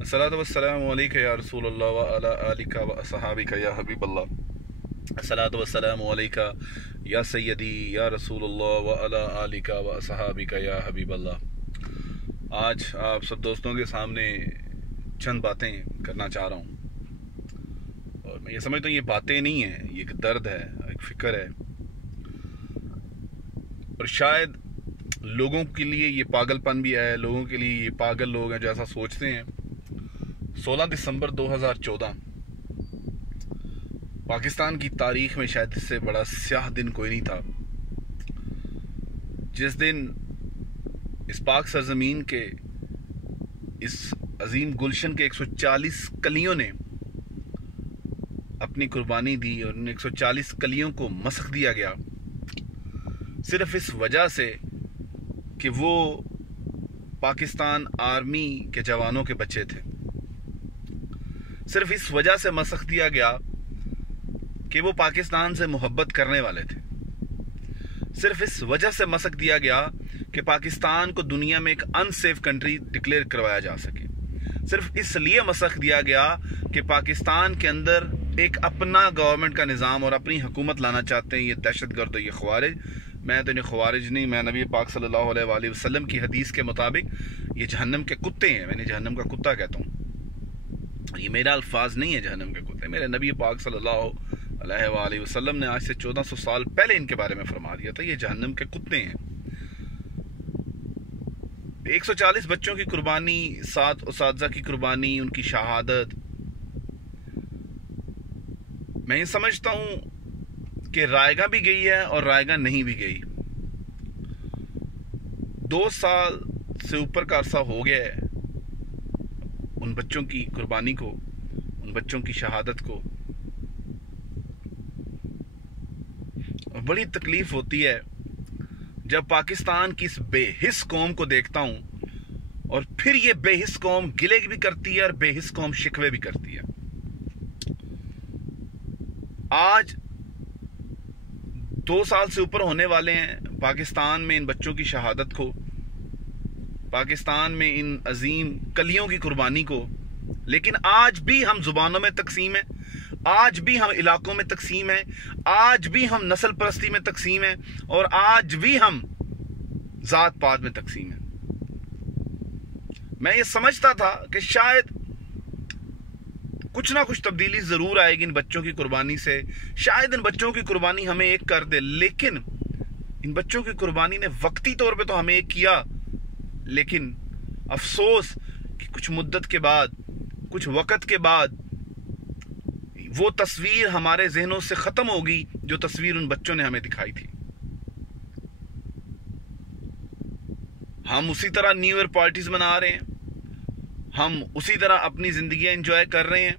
अस्सलातु वस्सलामु अलैका या रसूलल्लाह व अला आलिका व असहाबिका या हबीबल्लाह। अस्सलातु वस्सलामु अलैका या सय्यदी या रसूलल्लाह व अला आलिका व असहाबिका या हबीबल्लाह। आज आप सब दोस्तों के सामने चंद बातें करना चाह रहा हूँ, और मैं ये समझता हूँ ये बातें नहीं है, ये एक दर्द है, एक फ़िक्र है, और शायद लोगों के लिए ये पागलपन भी है, लोगों के लिए ये पागल लोग हैं जो ऐसा सोचते हैं। 16 दिसंबर 2014 पाकिस्तान की तारीख में शायद इससे बड़ा स्याह दिन कोई नहीं था, जिस दिन इस पाक सरजमीन के इस अजीम गुलशन के 140 कलियों ने अपनी कुर्बानी दी और उन 140 कलियों को मसख दिया गया, सिर्फ इस वजह से कि वो पाकिस्तान आर्मी के जवानों के बच्चे थे। सिर्फ इस वजह से मसख दिया गया कि वो पाकिस्तान से मोहब्बत करने वाले थे। सिर्फ इस वजह से मसख दिया गया कि पाकिस्तान को दुनिया में एक अनसेफ कंट्री डिक्लेयर करवाया जा सके। सिर्फ इसलिए मसख दिया गया कि पाकिस्तान के अंदर एक अपना गवर्नमेंट का निज़ाम और अपनी हुकूमत लाना चाहते हैं ये दहशतगर्द और ये ख्वारिज। मैं तो इन्हें ख्वारिज नहीं, मैं नबी पाक सल्लल्लाहु अलैहि वसल्लम की हदीस के मुताबिक ये जहन्नम के कुत्ते हैं। मैंने जहन्नम का कुत्ता कहता हूँ, ये मेरा अल्फाज नहीं है जहन्नम के कुत्ते, मेरे नबी पाक सल्लल्लाहु अलैहि वसल्लम ने आज से 1400 साल पहले इनके बारे में फरमा दिया था, ये जहन्नम के कुत्ते हैं। 140 बच्चों की कुर्बानी, 7 उसातिज़ा की कुर्बानी, उनकी शहादत, मैं ये समझता हूं कि रायगा भी गई है और रायगा नहीं भी गई। 2 साल से ऊपर का अरसा हो गया है उन बच्चों की कुर्बानी को, उन बच्चों की शहादत को। और बड़ी तकलीफ होती है जब पाकिस्तान की इस बेहिस कौम को देखता हूं, और फिर ये बेहिस कौम गिले भी करती है और बेहिस कौम शिकवे भी करती है। आज 2 साल से ऊपर होने वाले हैं पाकिस्तान में इन बच्चों की शहादत को, पाकिस्तान में इन अजीम कलियों की कुर्बानी को, लेकिन आज भी हम जुबानों में तकसीम है, आज भी हम इलाकों में तकसीम है, आज भी हम नस्ल परस्ती में तकसीम है, और आज भी हम जात पात में तकसीम है। मैं ये समझता था कि शायद कुछ ना कुछ तब्दीली जरूर आएगी इन बच्चों की कुर्बानी से, शायद इन बच्चों की कुर्बानी हमें एक कर दे, लेकिन इन बच्चों की कुर्बानी ने वक्ती तौर पे तो हमें एक किया, लेकिन अफसोस कि कुछ मुद्दत के बाद, कुछ वक़्त के बाद वो तस्वीर हमारे जहनों से खत्म होगी जो तस्वीर उन बच्चों ने हमें दिखाई थी। हम उसी तरह न्यू ईयर पार्टीज मना रहे हैं, हम उसी तरह अपनी जिंदगी एंजॉय कर रहे हैं,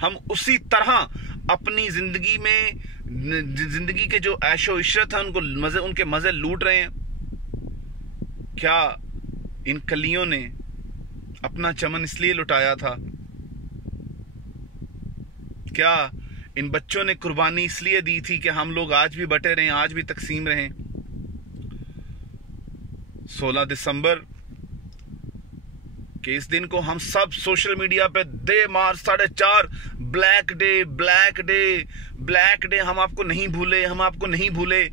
हम उसी तरह अपनी जिंदगी में, जिंदगी के जो ऐशो इशरत है उनके मजे लूट रहे हैं। क्या इन कलियों ने अपना चमन इसलिए लुटाया था? क्या इन बच्चों ने कुर्बानी इसलिए दी थी कि हम लोग आज भी बटे रहें, आज भी तकसीम रहें? 16 दिसंबर कि इस दिन को हम सब सोशल मीडिया पे दे मार 4:30 black day black day black day, हम आपको नहीं भूले, हम आपको नहीं भूले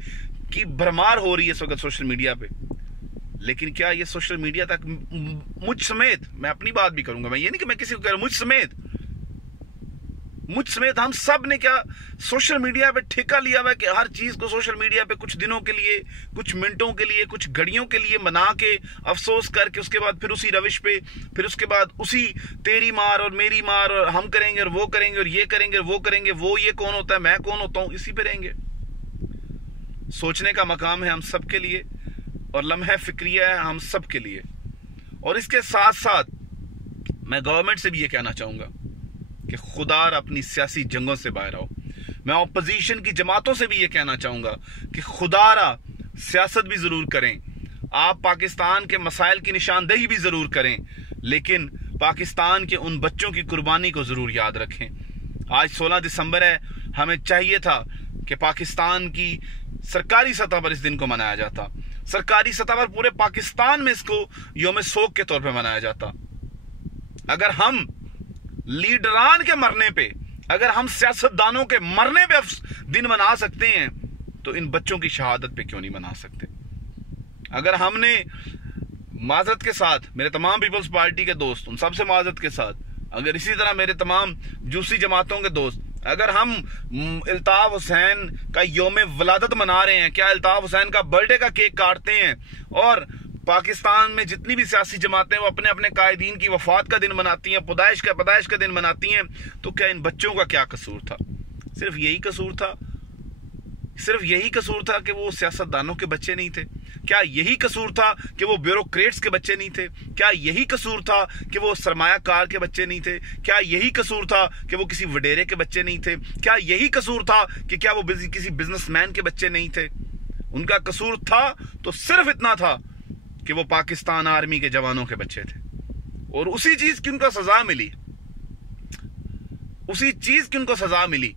की भरमार हो रही है इस वक्त सोशल मीडिया पे। लेकिन क्या ये सोशल मीडिया तक मुझ समेत, मैं अपनी बात भी करूंगा, मैं ये नहीं कि मैं किसी को कह रहा हूं, मुझ समेत हम सब ने क्या सोशल मीडिया पे ठेका लिया हुआ है कि हर चीज को सोशल मीडिया पे कुछ दिनों के लिए, कुछ मिनटों के लिए, कुछ घड़ियों के लिए मना के अफसोस करके उसके बाद फिर उसी रविश पे, फिर उसके बाद उसी तेरी मार और मेरी मार, और हम करेंगे और वो करेंगे और ये करेंगे और वो करेंगे, वो ये कौन होता है, मैं कौन होता हूं, इसी पे रहेंगे। सोचने का मकाम है हम सब के लिए, और लम्हा फिक्रिया है हम सब के लिए। और इसके साथ साथ मैं गवर्नमेंट से भी ये कहना चाहूंगा कि खुदार अपनी सियासी जंगों से बाहर आओ। मैं ऑपोजिशन की जमातों से भी ये कहना चाहूंगा कि खुदारा सियासत भी जरूर करें, आप पाकिस्तान के मसाइल की निशानदेही भी जरूर करें, लेकिन पाकिस्तान के उन बच्चों की कुर्बानी को जरूर याद रखें। आज 16 दिसंबर है, हमें चाहिए था कि पाकिस्तान की सरकारी सतह पर इस दिन को मनाया जाता, सरकारी सतह पर पूरे पाकिस्तान में इसको यौम शोक के तौर पर मनाया जाता, अगर हम लीडरान के मरने पे, अगर हम सियासतदानों के मरने पे दिन मना सकते हैं, तो इन बच्चों की शहादत पे क्यों नहीं मना सकते? अगर हमने माजरत के साथ, मेरे तमाम पीपल्स पार्टी के दोस्त, उन सबसे माजरत के साथ, अगर इसी तरह मेरे तमाम जूसी जमातों के दोस्त, अगर हम अल्ताफ हुसैन का यौम वलादत मना रहे हैं, क्या अल्ताफ हुसैन का बर्थडे का केक काटते हैं, और पाकिस्तान में जितनी भी सियासी जमातें वो अपने अपने कायदीन की वफात का दिन मनाती हैं, पैदाइश का दिन मनाती हैं, तो क्या इन बच्चों का क्या कसूर था? सिर्फ यही कसूर था? सिर्फ यही कसूर था कि वो सियासतदानों के बच्चे नहीं थे? क्या यही कसूर था कि वो ब्यूरोक्रेट्स के बच्चे नहीं थे? क्या यही कसूर था कि वो सरमायाकार के बच्चे नहीं थे? क्या यही कसूर था कि वो किसी वडेरे के बच्चे नहीं थे? क्या यही कसूर था कि क्या वो किसी बिजनेसमैन के बच्चे नहीं थे? उनका कसूर था तो सिर्फ इतना था कि वो पाकिस्तान आर्मी के जवानों के बच्चे थे, और उसी चीज की उनको सजा मिली, उसी चीज की उनको सजा मिली।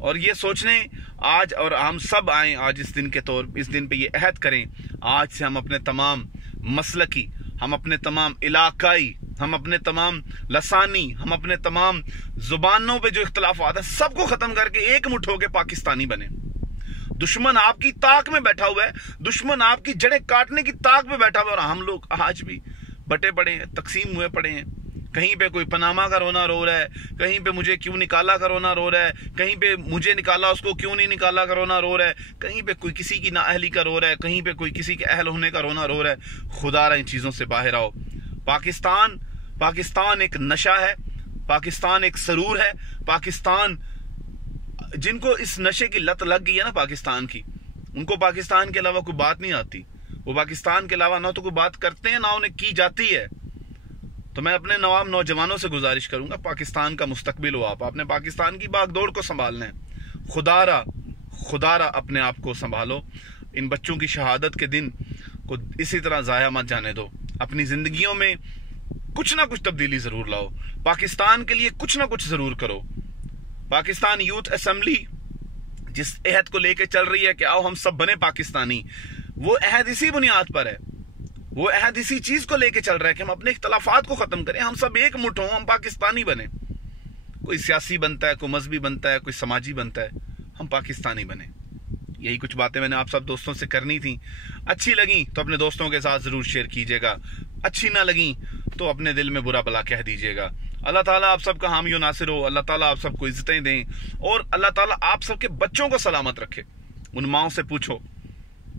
और ये सोचने आज, और हम सब आए आज इस दिन पे ये अहद करें, आज से हम अपने तमाम मसलकी, हम अपने तमाम इलाकाई, हम अपने तमाम लसानी, हम अपने तमाम जुबानों पे जो इख्तलाफात है सबको खत्म करके एक मुठ होके पाकिस्तानी बने। दुश्मन आपकी ताक में बैठा हुआ है, दुश्मन आपकी जड़ें काटने की ताक में बैठा हुआ है, और हम लोग आज भी बटे पड़े हैं, तकसीम हुए पड़े हैं। कहीं पे कोई पनामा का रोना रो रहा है, कहीं पे मुझे क्यों निकाला का रोना रो रहा है, कहीं पे मुझे निकाला उसको क्यों नहीं निकाला का रोना रो रहा है, कहीं पे कोई किसी की नाअहली का रो रहा है, कहीं पे कोई किसी के अहल होने का रोना रो रहा है। खुदा इन चीजों से बाहर आओ। पाकिस्तान एक नशा है, पाकिस्तान एक सरूर है। पाकिस्तान, जिनको इस नशे की लत लग गई है ना पाकिस्तान की, उनको पाकिस्तान के अलावा कोई बात नहीं आती। वो पाकिस्तान के अलावा ना तो कोई बात करते हैं, ना उन्हें की जाती है। तो मैं अपने नवाब नौजवानों से गुजारिश करूंगा, पाकिस्तान का मुस्तकबिल हो आप, आपने पाकिस्तान की बागडोर को संभालना है। खुदारा अपने आप को संभालो। इन बच्चों की शहादत के दिन को इसी तरह जाया मत जाने दो। अपनी जिंदगियों में कुछ ना कुछ तब्दीली जरूर लाओ, पाकिस्तान के लिए कुछ ना कुछ जरूर करो। पाकिस्तान यूथ असेंबली जिस अहद को लेकर चल रही है कि आओ हम सब बने पाकिस्तानी, वो अहद इसी बुनियाद पर है, वो अहद इसी चीज को लेके चल रहा है कि हम अपने इख्तलाफात को खत्म करें, हम सब एक मुठ हों, हम पाकिस्तानी बने। कोई सियासी बनता है, कोई मजहबी बनता है, कोई समाजी बनता है, हम पाकिस्तानी बने। यही कुछ बातें मैंने आप सब दोस्तों से करनी थी। अच्छी लगी तो अपने दोस्तों के साथ जरूर शेयर कीजिएगा, अच्छी ना लगी तो अपने दिल में बुरा भला कह दीजिएगा। अल्लाह ताला आप सबका हामी और नासिर हो, अल्लाह ताला आप सबको इज्जतें दें, और अल्लाह ताला आप सबके बच्चों को सलामत रखे। उन माओं से पूछो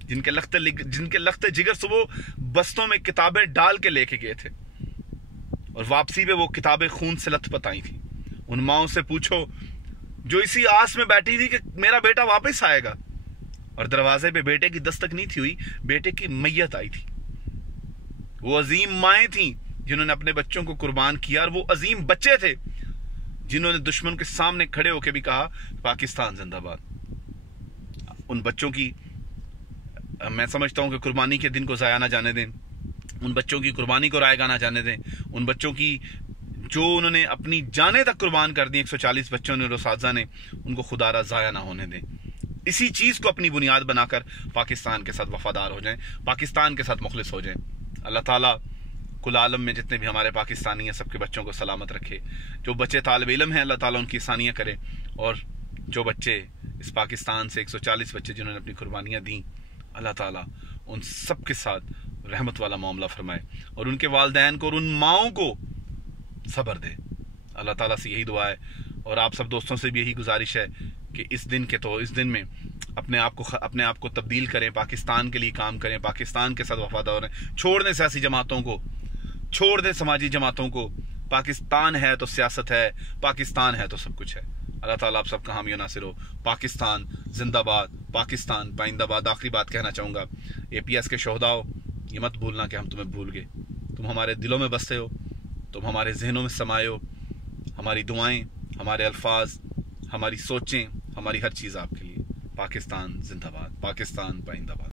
जिनके लख्ते जिगर सुबह बस्तों में किताबें डाल के लेके गए थे, और वापसी पे वो किताबें खून से लथपथ आई थी। उन माओं से पूछो जो इसी आस में बैठी थी कि मेरा बेटा वापस आएगा, और दरवाजे पे बेटे की दस्तक नहीं थी हुई, बेटे की मैयत आई थी। वो अजीम माएं थी जिन्होंने अपने बच्चों को कुर्बान किया, और वो अजीम बच्चे थे जिन्होंने दुश्मन के सामने खड़े होकर भी कहा पाकिस्तान जिंदाबाद। उन बच्चों की मैं समझता हूं कि कुर्बानी के दिन को जाया ना जाने दें, उन बच्चों की कुर्बानी को रायगा ना जाने दें, उन बच्चों की जो उन्होंने अपनी जानें तक कुर्बान कर दी, 140 बच्चों ने और उस्ताज़ा ने, उनको खुदारा जाया ना होने दें। इसी चीज को अपनी बुनियाद बनाकर पाकिस्तान के साथ वफादार हो जाएं, पाकिस्तान के साथ मुखलिस हो जाएं। अल्लाह ताला कुल आलम में जितने भी हमारे पाकिस्तानी हैं सबके बच्चों को सलामत रखे। जो बच्चे तालिब इल्म हैं अल्लाह ताला उनकी आसानियाँ करे, और जो बच्चे इस पाकिस्तान से 140 बच्चे जिन्होंने अपनी कुर्बानियाँ दी, अल्लाह ताला उन सब के साथ रहमत वाला मामला फरमाए, और उनके वालिदैन को और उन माओं को सब्र दे। अल्लाह ताला से यही दुआ है, और आप सब दोस्तों से भी यही गुजारिश है कि इस दिन में अपने आप को तब्दील करें, पाकिस्तान के लिए काम करें, पाकिस्तान के साथ वफादार रहें, छोड़ दें सियासी जमातों को, छोड़ दें समाजी जमातों को। पाकिस्तान है तो सियासत है, पाकिस्तान है तो सब कुछ है। अल्लाह ताला आप सबका हामी नासिर हो। पाकिस्तान जिंदाबाद, पाकिस्तान पाइंदाबाद। आखिरी बात कहना चाहूँगा, APS के शोहदाओ, ये मत भूलना कि हम तुम्हें भूल गए। तुम हमारे दिलों में बसते हो, तुम हमारे जहनों में समाये हो। हमारी दुआएं, हमारे अल्फाज, हमारी सोचें, हमारी हर चीज़ आपके लिए। पाकिस्तान जिंदाबाद, पाकिस्तान पाइंदाबाद।